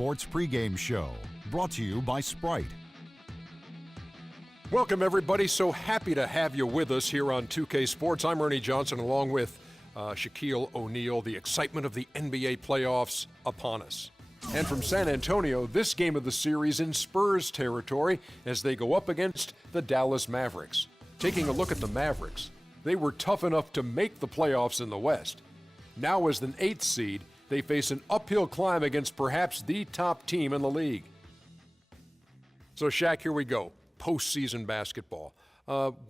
Sports pregame show, brought to you by Sprite. Welcome, everybody. So happy to have you with us here on 2K Sports. I'm Ernie Johnson, along with Shaquille O'Neal. The excitement of the NBA playoffs upon us. And from San Antonio, this game of the series in Spurs territory as they go up against the Dallas Mavericks. Taking a look at the Mavericks, they were tough enough to make the playoffs in the West. Now as an 8th seed, they face an uphill climb against perhaps the top team in the league. So Shaq, here we go. Postseason basketball.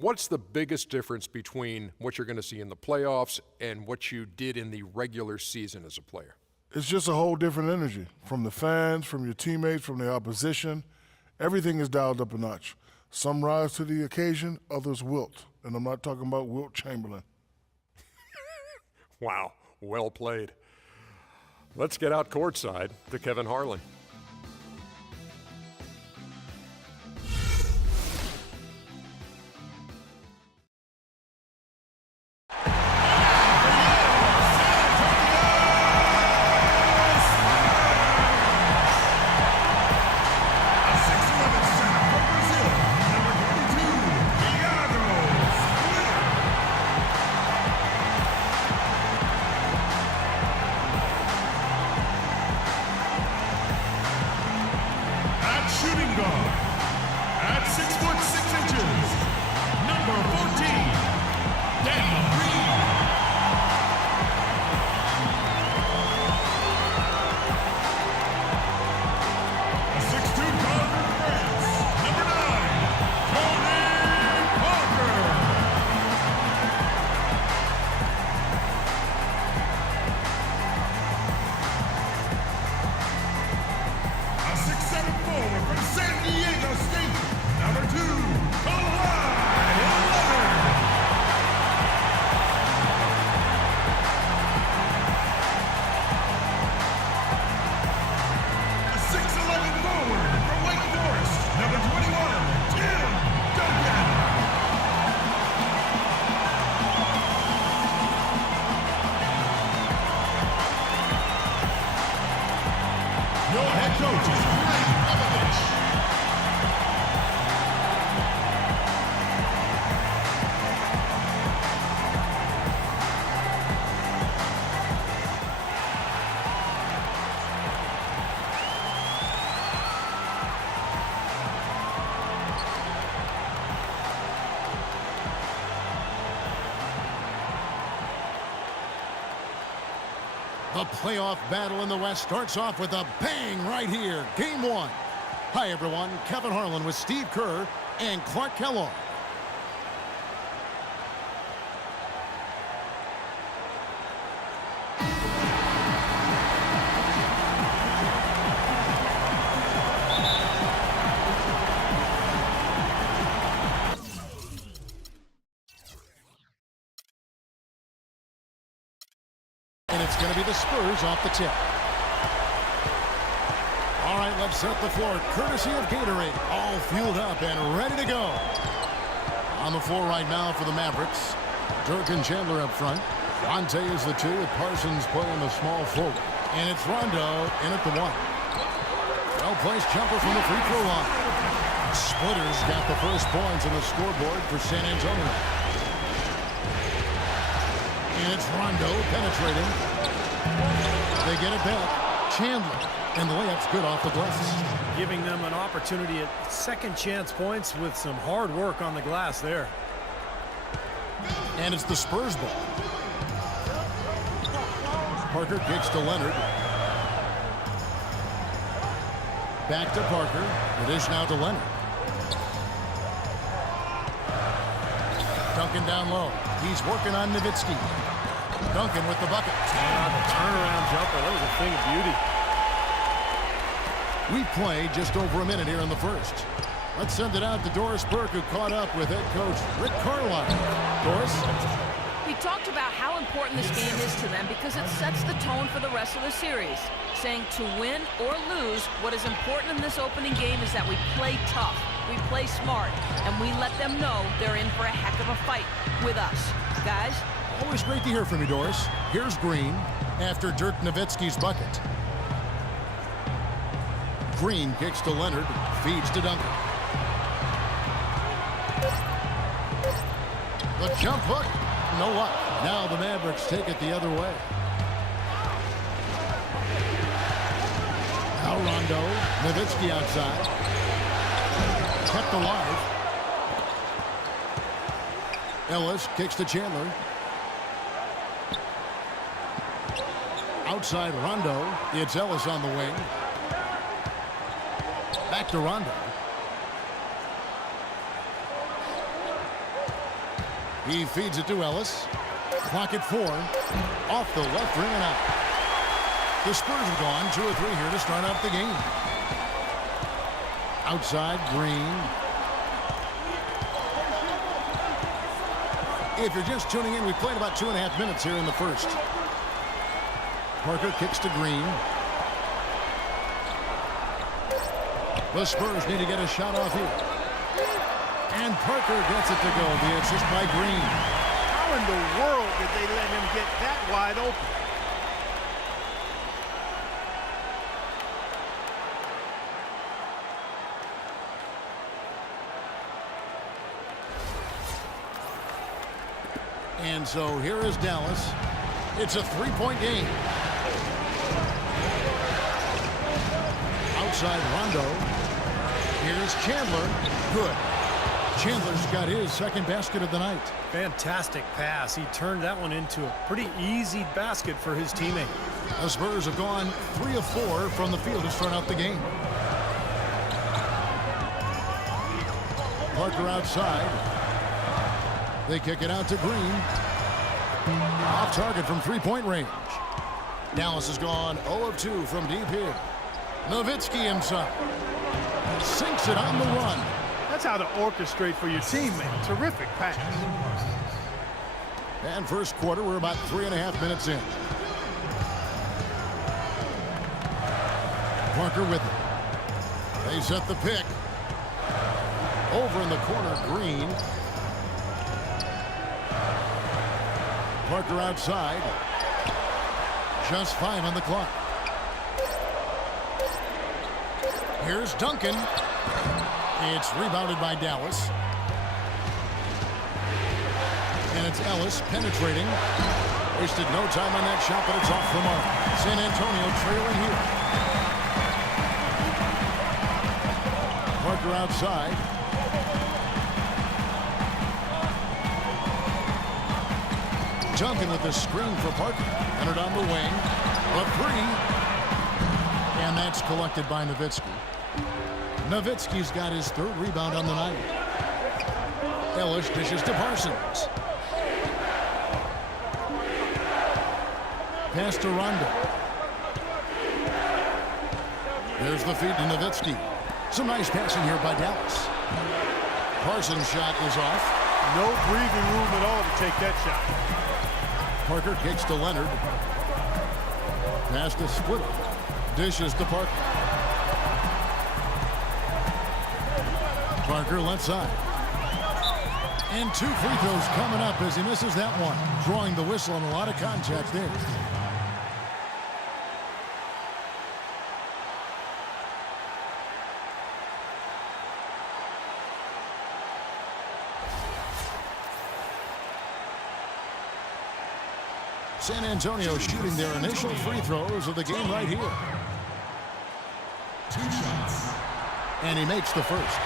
What's the biggest difference between what you're going to see in the playoffs and what you did in the regular season as a player? It's just a whole different energy from the fans, from your teammates, from the opposition. Everything is dialed up a notch. Some rise to the occasion, others wilt. And I'm not talking about Wilt Chamberlain. Wow, well played. Let's get out courtside to Kevin Harlan. The playoff battle in the West starts off with a bang right here. Game one. Hi, everyone. Kevin Harlan with Steve Kerr and Clark Kellogg. Going to be the Spurs off the tip. All right, let's set the floor. Courtesy of Gatorade. All fueled up and ready to go. On the floor right now for the Mavericks. Dirk and Chandler up front. Monte is the 2 with Parsons playing the small forward. And it's Rondo in at the 1. Well-placed jumper from the free throw line. Splitters got the first points on the scoreboard for San Antonio. And it's Rondo penetrating. They get it back. Chandler. And the layup's good off the glass. Giving them an opportunity at second chance points with some hard work on the glass there. And it's the Spurs ball. Parker kicks to Leonard. Back to Parker. The dish now to Leonard. Duncan down low. He's working on Nowitzki. Duncan with the bucket. The turnaround jumper. That was a thing of beauty. We play just over a minute here in the first. Let's send it out to Doris Burke, who caught up with head coach Rick Carlisle. Doris? He talked about how important this game is to them because it sets the tone for the rest of the series, saying to win or lose, what is important in this opening game is that we play tough, we play smart, and we let them know they're in for a heck of a fight with us. Guys? Always great to hear from you, Doris. Here's Green after Dirk Nowitzki's bucket. Green kicks to Leonard, feeds to Duncan. The jump hook, no luck. Now the Mavericks take it the other way. Now Rondo, Nowitzki outside. Kept alive. Ellis kicks to Chandler. Outside Rondo. It's Ellis on the wing. Back to Rondo. He feeds it to Ellis. Clock at 4. Off the left ring and out. The Spurs have gone 2 or 3 here to start out the game. Outside Green. If you're just tuning in, we played about 2.5 minutes here in the first. Parker kicks to Green. The Spurs need to get a shot off here. And Parker gets it to go. The assist by Green. How in the world did they let him get that wide open? And so here is Dallas. It's a 3-point game. Outside Rondo. Here's Chandler. Good. Chandler's got his second basket of the night. Fantastic pass. He turned that one into a pretty easy basket for his teammate. The Spurs have gone 3 of 4 from the field to start out the game. Parker outside. They kick it out to Green. Off target from 3-point range. Dallas has gone 0 of 2 from deep here. Nowitzki himself. Sinks it on the run. That's how to orchestrate for your teammate. Terrific pass. And first quarter, we're about 3.5 minutes in. Parker with it. They set the pick. Over in the corner, Green. Parker outside. Just 5 on the clock. Here's Duncan. It's rebounded by Dallas. And it's Ellis penetrating. Wasted no time on that shot, but it's off the mark. San Antonio trailing here. Parker outside. Duncan with the screen for Parker. Entered on the wing. A 3. And that's collected by Nowitzki. Nowitzki's got his 3rd rebound on the night. Ellis dishes to Parsons. Pass to Rondo. There's the feed to Nowitzki. Some nice passing here by Dallas. Parsons' shot is off. No breathing room at all to take that shot. Parker kicks to Leonard. Pass to Splitter. Dishes to Parker. Parker left side. And 2 free throws coming up as he misses that one. Drawing the whistle and a lot of contact there. San Antonio shooting their initial free throws of the game right here. 2 shots. And he makes the first.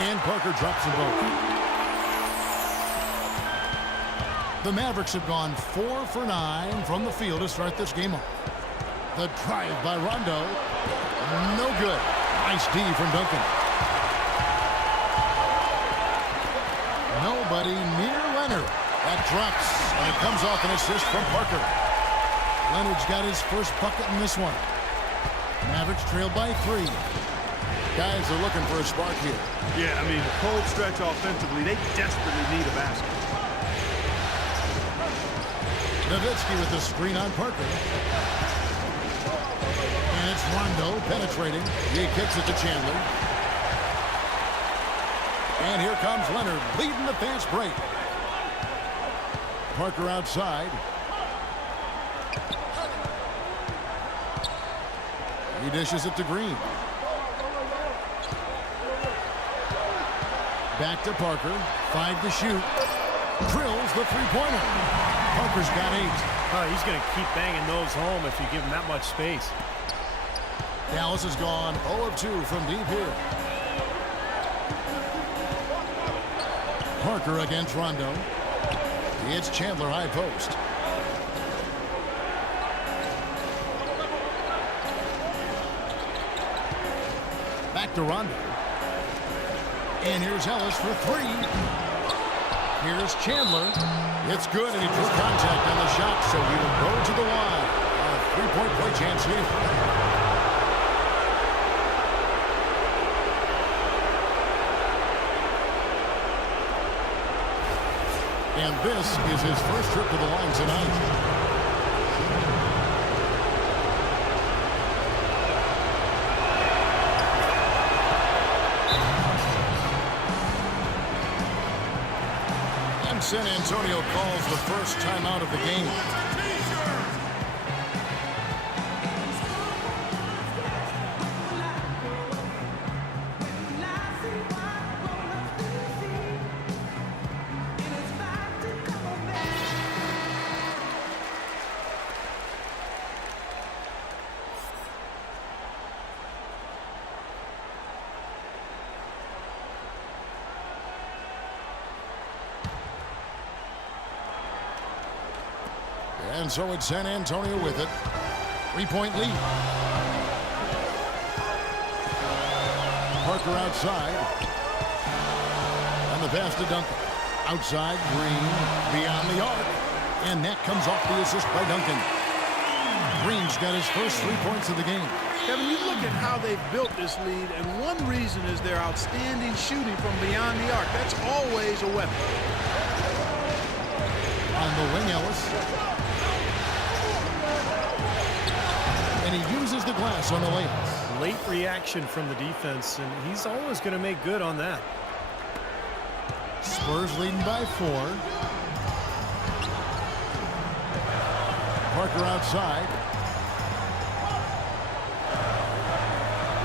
And Parker drops the ball. The Mavericks have gone 4 for 9 from the field to start this game off. The drive by Rondo. No good. Nice D from Duncan. Nobody near Leonard. That drops, and it comes off an assist from Parker. Leonard's got his first bucket in this one. Mavericks trail by 3. Guys are looking for a spark here. Yeah, I mean, the cold stretch offensively, they desperately need a basket. Nowitzki with the screen on Parker. And it's Rondo penetrating. He kicks it to Chandler. And here comes Leonard leading the fast break. Parker outside. He dishes it to Green. Back to Parker. 5 to shoot. Drills the three-pointer. Parker's got 8. Oh, he's going to keep banging those home if you give him that much space. Dallas has gone 0 of 2 from deep here. Parker against Rondo. It's Chandler high post. Back to Rondo. And here's Ellis for 3. Here's Chandler. It's good, and he drew contact on the shot, so he will go to the line. A three-point play chance here. And this is his first trip to the line tonight. And San Antonio calls the first timeout of the game. And so it's San Antonio with it. 3-point lead. Parker outside. And the pass to Duncan. Outside, Green beyond the arc. And that comes off the assist by Duncan. Green's got his first 3 points of the game. Kevin, you look at how they've built this lead, and one reason is their outstanding shooting from beyond the arc. That's always a weapon. On the wing, Ellis. And he uses the glass on the layups. Late reaction from the defense, and he's always going to make good on that. Spurs leading by 4. Parker outside.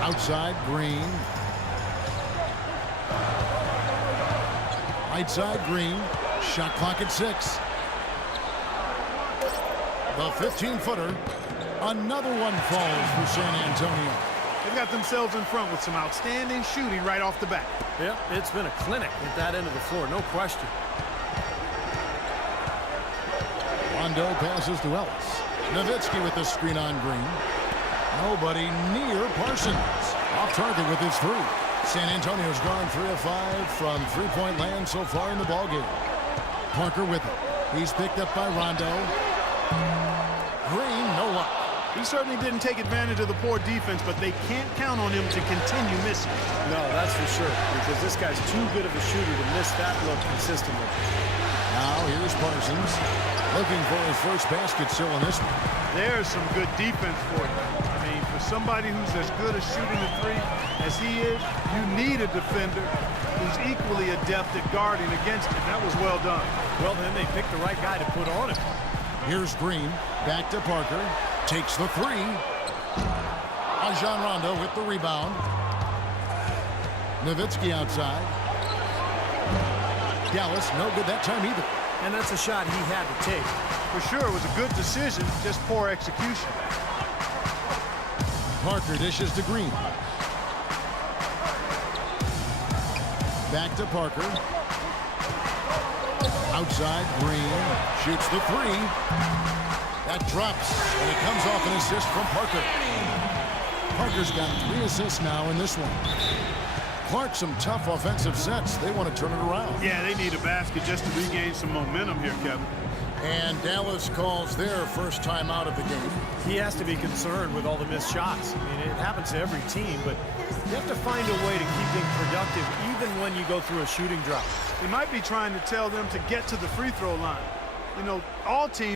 Outside, Green. Right side, Green. Shot clock at 6. The 15-footer. Another one falls for San Antonio. They've got themselves in front with some outstanding shooting right off the bat. Yeah, it's been a clinic at that end of the floor, no question. Rondo passes to Ellis. Nowitzki with the screen on Green. Nobody near Parsons. Off target with his 3. San Antonio's gone 3 of 5 from three-point land so far in the ballgame. Parker with it. He's picked up by Rondo. Green, no luck. He certainly didn't take advantage of the poor defense, but they can't count on him to continue missing. No, that's for sure, because this guy's too good of a shooter to miss that look consistently. Now here's Parsons looking for his first basket still in this one. There's some good defense for you. I mean, for somebody who's as good at shooting the 3 as he is, you need a defender who's equally adept at guarding against him. That was well done. Well, then they picked the right guy to put on him. Here's Green. Back to Parker. Takes the 3. Rajon Rondo with the rebound. Nowitzki outside. Dallas, no good that time either. And that's a shot he had to take. For sure, it was a good decision, just poor execution. Parker dishes to Green. Back to Parker. Outside, Green shoots the 3. That drops, and it comes off an assist from Parker. Parker's got 3 assists now in this one. Clark, some tough offensive sets. They want to turn it around. Yeah, they need a basket just to regain some momentum here, Kevin. And Dallas calls their first time out of the game. He has to be concerned with all the missed shots. I mean, it happens to every team, but you have to find a way to keep things productive even when you go through a shooting drought. They might be trying to tell them to get to the free throw line. You know, all teams